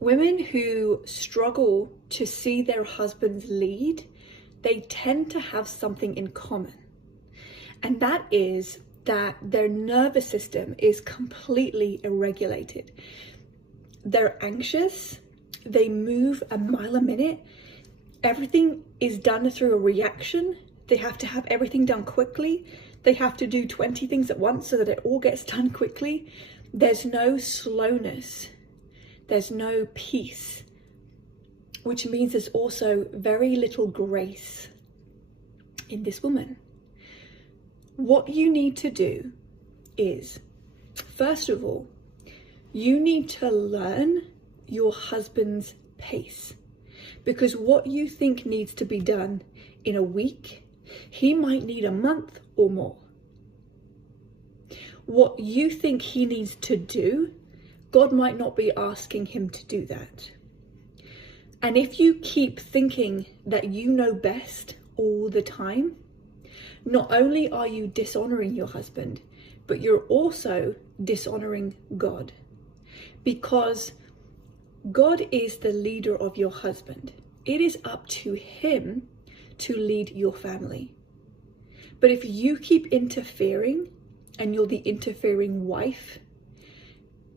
Women who struggle to see their husbands lead, they tend to have something in common. And that is that their nervous system is completely irregulated. They're anxious, they move a mile a minute, everything is done through a reaction. They have to have everything done quickly. They have to do 20 things at once so that it all gets done quickly. There's no slowness. There's no peace, which means there's also very little grace in this woman. What you need to do is, first of all, you need to learn your husband's pace, because what you think needs to be done in a week, he might need a month or more. What you think he needs to do, God might not be asking him to do that. And if you keep thinking that you know best all the time, not only are you dishonoring your husband, but you're also dishonoring God, because God is the leader of your husband. It is up to him to lead your family. But if you keep interfering and you're the interfering wife,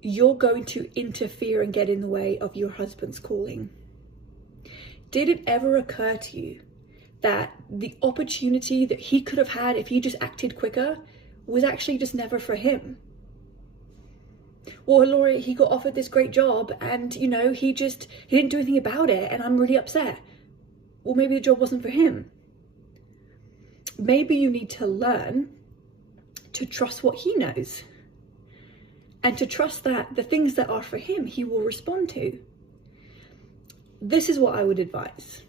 you're going to interfere and get in the way of your husband's calling. Did it ever occur to you that the opportunity that he could have had if he just acted quicker was actually just never for him? Well, Laurie, he got offered this great job and, he didn't do anything about it and I'm really upset. Well, maybe the job wasn't for him. Maybe you need to learn to trust what he knows, and to trust that the things that are for him, he will respond to. This is what I would advise.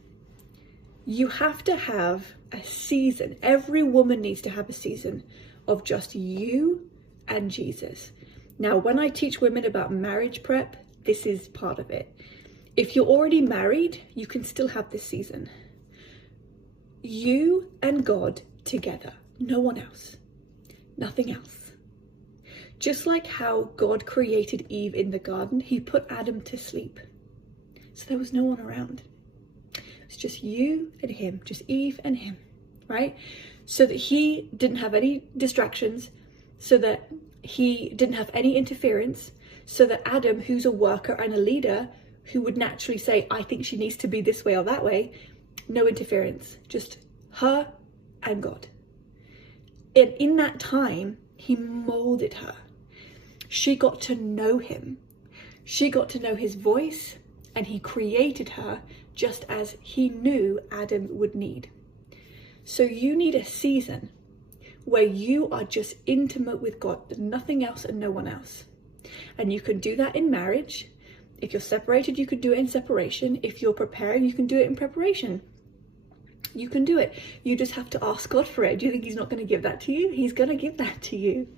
You have to have a season. Every woman needs to have a season of just you and Jesus. Now, when I teach women about marriage prep, this is part of it. If you're already married, you can still have this season. You and God together, no one else, nothing else. Just like how God created Eve in the garden, he put Adam to sleep. So there was no one around. It's just you and him, just Eve and him, right? So that he didn't have any distractions, so that he didn't have any interference, so that Adam, who's a worker and a leader, who would naturally say, I think she needs to be this way or that way, no interference, just her and God. And in that time, he molded her. She got to know him. She got to know his voice, and he created her just as he knew Adam would need. So you need a season where you are just intimate with God, nothing else and no one else. And you can do that in marriage. If you're separated, you can do it in separation. If you're preparing, you can do it in preparation. You can do it. You just have to ask God for it. Do you think he's not going to give that to you? He's going to give that to you.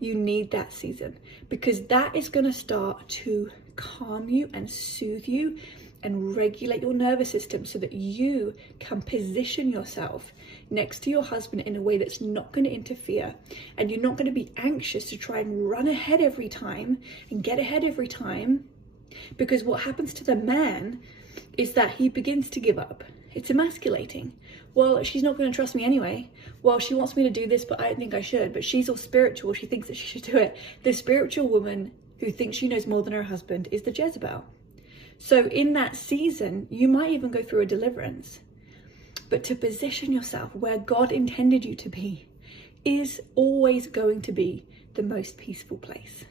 You need that season, because that is going to start to calm you and soothe you and regulate your nervous system so that you can position yourself next to your husband in a way that's not going to interfere, and you're not going to be anxious to try and run ahead every time and get ahead every time. Because what happens to the man is that he begins to give up. It's emasculating. Well, she's not going to trust me anyway. Well, she wants me to do this, but I don't think I should. But she's all spiritual. She thinks that she should do it. The spiritual woman who thinks she knows more than her husband is the Jezebel. So in that season, you might even go through a deliverance. But to position yourself where God intended you to be is always going to be the most peaceful place.